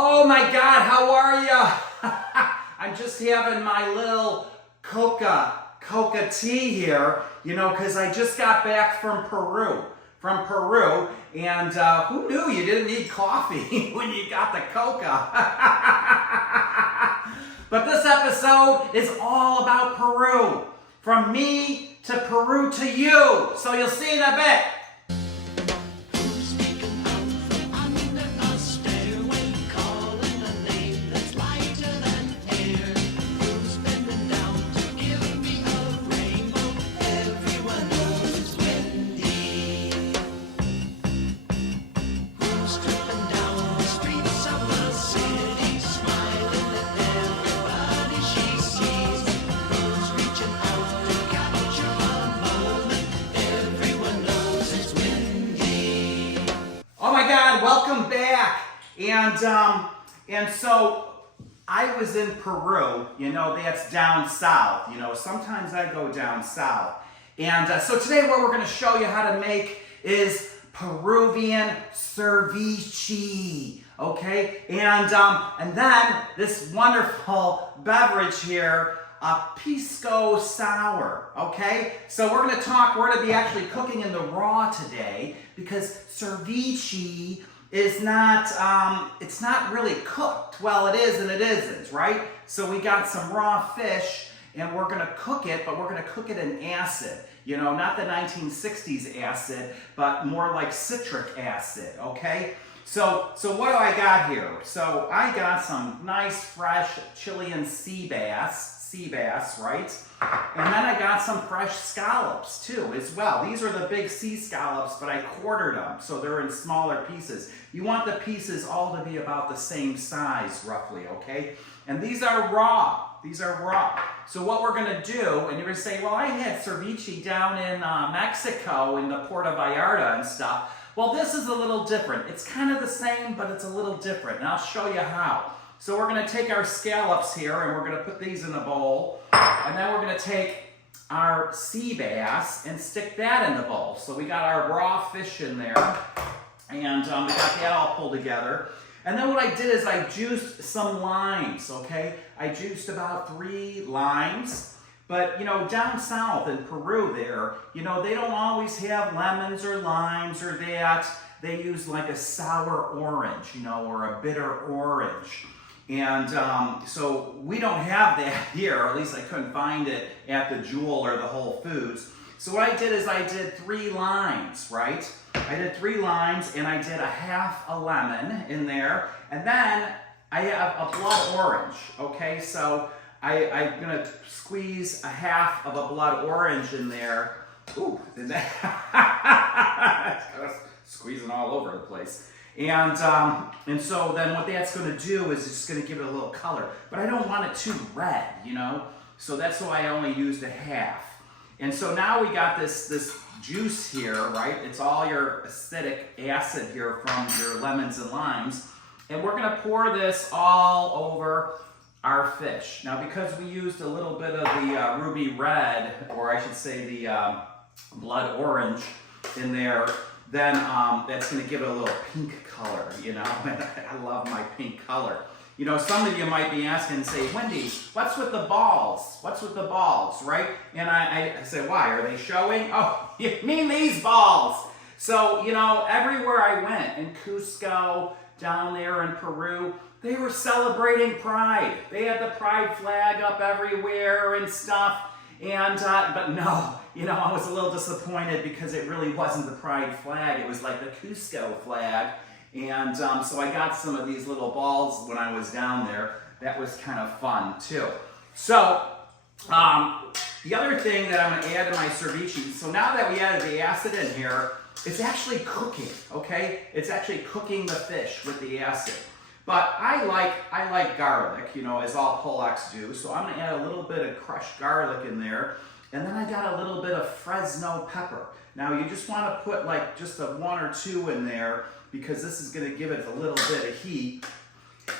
Oh my God, how are you? I'm just having my little coca tea here, because I just got back from Peru. And who knew you didn't need coffee when you got the coca? But this episode is all about Peru. From me to Peru to you. So you'll see in a bit. Welcome back. And so I was in Peru, that's down south. Sometimes I go down south. And so today what we're going to show you how to make is Peruvian Cerviche, okay? And then this wonderful beverage here, Pisco Sour, okay? So we're going to be actually cooking in the raw today because Cerviche is not, it's not really cooked. Well, it is and it isn't, right? So we got some raw fish and we're going to cook it, but we're going to cook it in acid. Not the 1960s acid, but more like citric acid, okay? So what do I got here? So I got some nice fresh Chilean sea bass, right? And then I got some fresh scallops too as well. These are the big sea scallops, but I quartered them, so they're in smaller pieces. You want the pieces all to be about the same size, roughly, okay? And these are raw. So what we're gonna do, and you're gonna say, well, I had ceviche down in Mexico in the Puerto Vallarta and stuff. Well, this is a little different. It's kind of the same, but it's a little different, and I'll show you how. So we're going to take our scallops here and we're going to put these in a bowl. And then we're going to take our sea bass and stick that in the bowl. So we got our raw fish in there and we got that all pulled together. And then what I did is I juiced some limes, okay? I juiced about 3 limes. But, down south in Peru there, they don't always have lemons or limes or that. They use like a sour orange, or a bitter orange. And so we don't have that here, or at least I couldn't find it at the Jewel or the Whole Foods. So what I did is I did 3 limes, right? I did 3 limes and I did a half a lemon in there. And then I have a blood orange, okay? So I'm gonna squeeze a half of a blood orange in there. Ooh, and that squeezing all over the place. And so then what that's going to do is it's going to give it a little color. But I don't want it too red, So that's why I only used a half. And so now we got this juice here, right? It's all your acidic acid here from your lemons and limes. And we're going to pour this all over our fish. Now because we used a little bit of the ruby red, or I should say the blood orange in there, then that's going to give it a little pink color, I love my pink color. Some of you might be asking and say, Wendy, what's with the balls? What's with the balls, right? And I say, why? Are they showing? Oh, you mean these balls. So, everywhere I went, in Cusco, down there in Peru, they were celebrating Pride. They had the Pride flag up everywhere and stuff. And, but no, I was a little disappointed because it really wasn't the Pride flag. It was like the Cusco flag. And so I got some of these little balls when I was down there. That was kind of fun too. So the other thing that I'm going to add to my ceviche, so now that we added the acid in here, it's actually cooking, okay? It's actually cooking the fish with the acid. But I like garlic, as all Polacks do. So I'm going to add a little bit of crushed garlic in there. And then I got a little bit of Fresno pepper. Now you just want to put like just a 1 or 2 in there because this is going to give it a little bit of heat.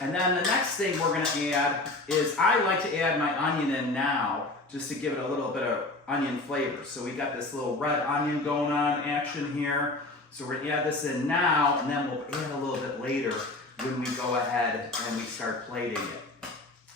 And then the next thing we're going to add is I like to add my onion in now just to give it a little bit of onion flavor. So we got this little red onion going on action here. So we're going to add this in now and then we'll add a little bit later when we go ahead and we start plating it.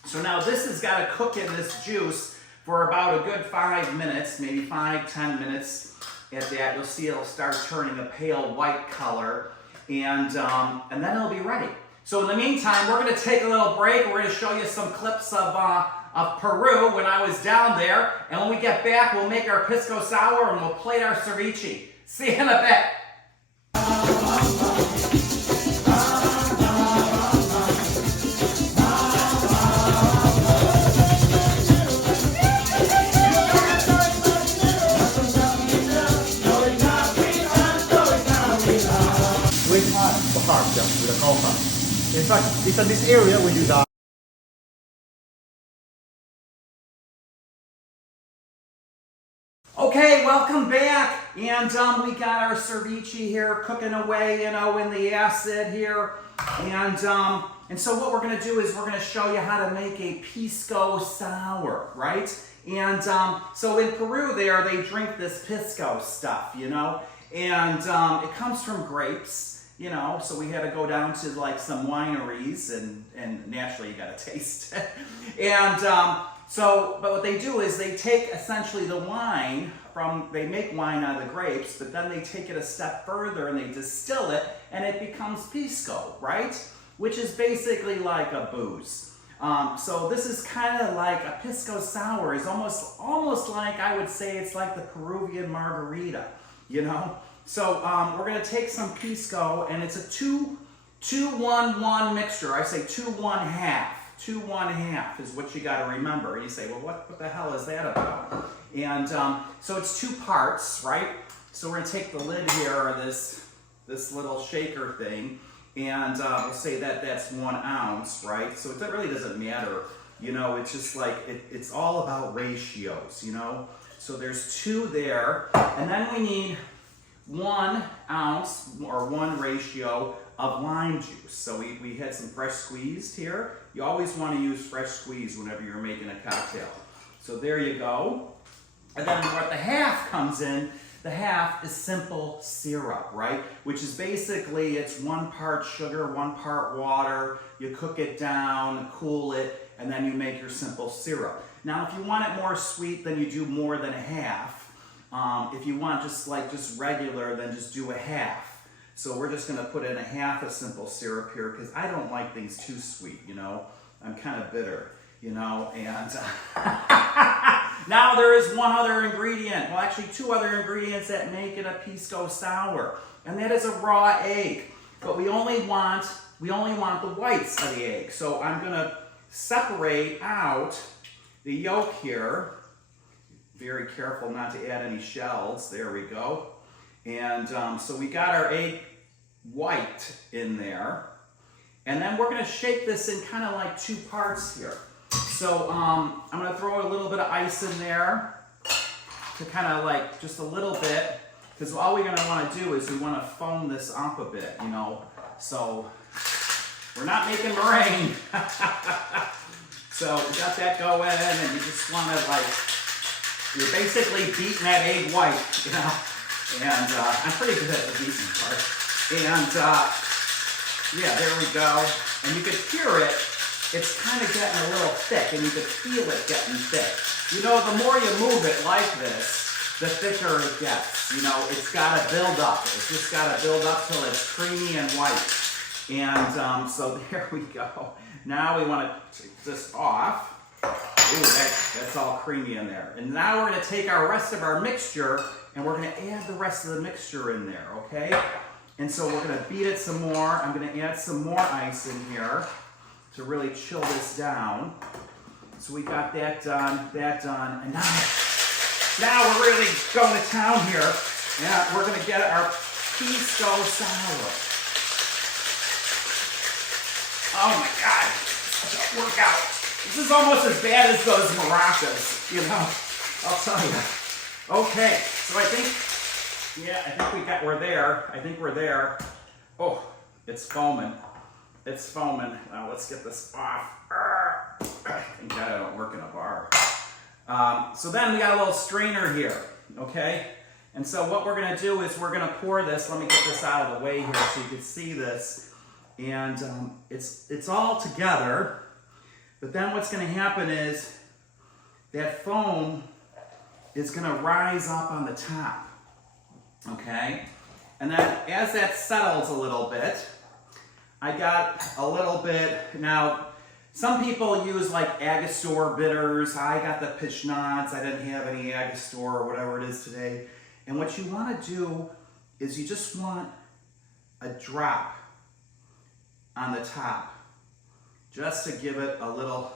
So now this has got to cook in this juice for about a good 5 minutes, maybe 5-10 minutes. At that, you'll see it'll start turning a pale white color, and then it'll be ready. So in the meantime, we're going to take a little break. We're going to show you some clips of Peru when I was down there, and when we get back, we'll make our Pisco Sour and we'll plate our ceviche. See you in a bit. In fact, it's in this area when you die. Okay, welcome back, and we got our ceviche here cooking away, in the acid here, and so what we're going to do is we're going to show you how to make a Pisco Sour, right? And so in Peru there, they drink this Pisco stuff, and it comes from grapes. So we had to go down to like some wineries and naturally you gotta taste it. And but what they do is they take essentially the wine they make wine out of the grapes, but then they take it a step further and they distill it and it becomes Pisco, right? Which is basically like a booze. So this is kind of like a Pisco Sour is almost like, I would say it's like the Peruvian margarita, So we're going to take some Pisco, and it's a 2-1-1 mixture. I say 2-1/2. 2-1/2 is what you got to remember. And you say, well, what the hell is that about? And so it's 2 parts, right? So we're going to take the lid here, or this little shaker thing, and we'll say that's 1 ounce, right? So it really doesn't matter, it's just like, it's all about ratios, So there's 2 there, and then we need 1 ounce or 1 ratio of lime juice. So we had some fresh squeezed here. You always want to use fresh squeeze whenever you're making a cocktail. So there you go. And then what the half comes in, the half is simple syrup, right? Which is basically, it's 1 part sugar, 1 part water. You cook it down, cool it, and then you make your simple syrup. Now, if you want it more sweet, then you do more than a half. If you want just regular, then just do a half. So we're just going to put in a half of simple syrup here because I don't like things too sweet, I'm kind of bitter, and now there is one other ingredient, well actually 2 other ingredients that make it a Pisco Sour, and that is a raw egg. But we only want the whites of the egg. So I'm going to separate out the yolk here. Very careful not to add any shells. There we go. And so we got our egg white in there. And then we're going to shake this in kind of like 2 parts here. So I'm going to throw a little bit of ice in there to kind of like just a little bit. Because all we're going to want to do is we want to foam this up a bit, So we're not making meringue. So we got that going, and you just want to you're basically beating that egg white, and I'm pretty good at the beating part. And yeah, there we go. And you could hear it, it's kind of getting a little thick, and you could feel it getting thick. The more you move it like this, the thicker it gets. It's got to build up. It's just got to build up till it's creamy and white. And so there we go. Now we want to take this off. Ooh, that's all creamy in there. And now we're going to take our rest of our mixture and we're going to add the rest of the mixture in there, okay? And so we're going to beat it some more. I'm going to add some more ice in here to really chill this down. So we got that done, and now we're really going to town here. And we're going to get our Pisco Sour. Oh my God, such a workout. This is almost as bad as those maracas, I'll tell you. Okay, so I think we're there. I think we're there. Oh, it's foaming. It's foaming. Now let's get this off. Thank God I don't work in a bar. So then we got a little strainer here, okay? And so what we're gonna do is we're gonna pour this. Let me get this out of the way here so you can see this. and it's all together. But then what's going to happen is that foam is going to rise up on the top, okay? And then as that settles a little bit, I got a little bit, now some people use like Angostura bitters. I got the Pishnats. I didn't have any Angostura or whatever it is today. And what you want to do is you just want a drop on the top, just to give it a little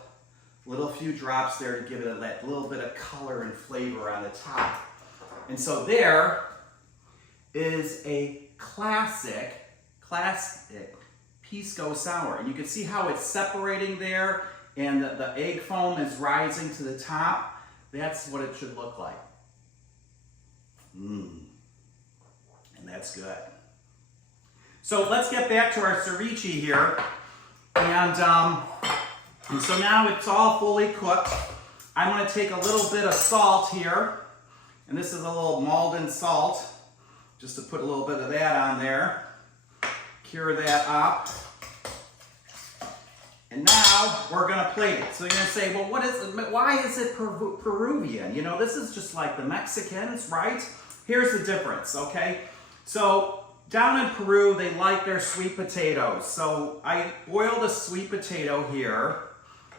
few drops there to give it that little bit of color and flavor on the top. And so there is a classic Pisco Sour. And you can see how it's separating there and the egg foam is rising to the top. That's what it should look like. And that's good. So let's get back to our ceviche here. And so now it's all fully cooked. I'm going to take a little bit of salt here. And this is a little Malden salt, just to put a little bit of that on there. Cure that up. And now we're going to plate it. So you're going to say, well, why is it Peruvian? You know, this is just like the Mexicans, right? Here's the difference, okay? So down in Peru, they like their sweet potatoes. So I boiled a sweet potato here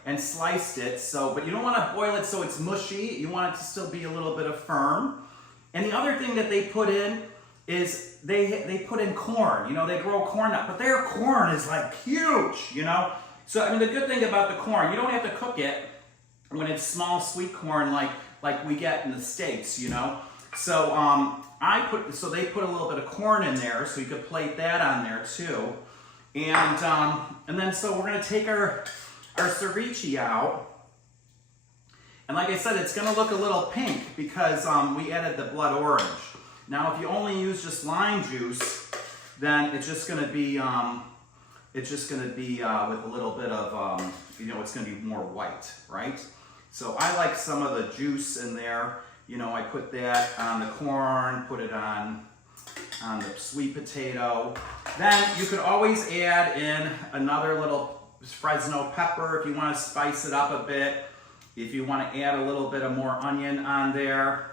and sliced it. But you don't want to boil it so it's mushy. You want it to still be a little bit of firm. And the other thing that they put in is they put in corn. You know, they grow corn up, but their corn is like huge, you know? So, I mean, the good thing about the corn, you don't have to cook it when it's small sweet corn like we get in the States, you know? So, they put a little bit of corn in there, so you could plate that on there too. And then so we're gonna take our ceviche out. And like I said, it's gonna look a little pink because we added the blood orange. Now, if you only use just lime juice, then it's just gonna be with a little bit of, it's gonna be more white, right? So I like some of the juice in there. You know, I put that on the corn, put it on the sweet potato. Then you could always add in another little Fresno pepper if you want to spice it up a bit. If you want to add a little bit of more onion on there.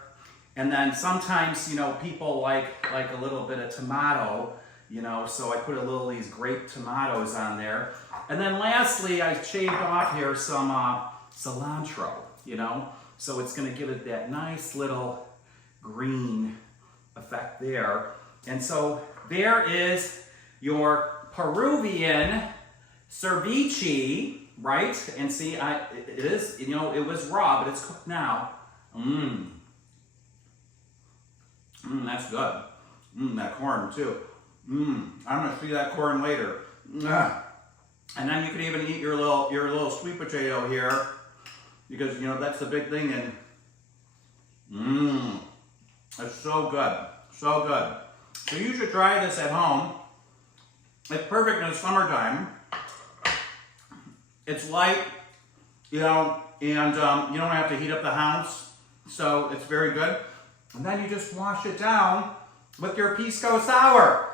And then sometimes, you know, people like a little bit of tomato, you know, so I put a little of these grape tomatoes on there. And then lastly, I shaved off here some cilantro, you know. So it's going to give it that nice little green effect there. And so there is your Peruvian Cerviche, right? And see, it is, you know, it was raw, but it's cooked now. That's good. That corn too. I'm gonna see that corn later. And then you could even eat your little sweet potato here, because you know that's the big thing. And it's so good, so good. So you should try this at home. It's perfect in the summertime. It's light, you know, and you don't have to heat up the house, so it's very good. And then you just wash it down with your Pisco Sour.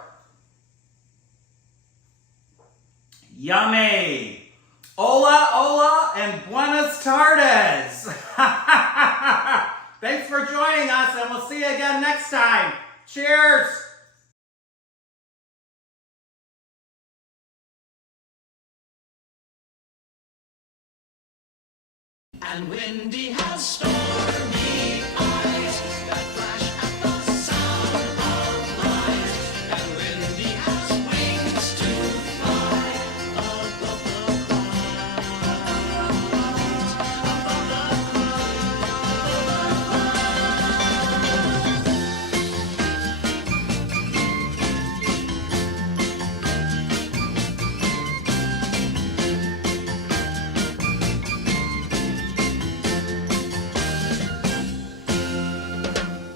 Yummy! Hola, hola, and buenas tardes! Thanks for joining us, and we'll see you again next time. Cheers! And Wendy has stormy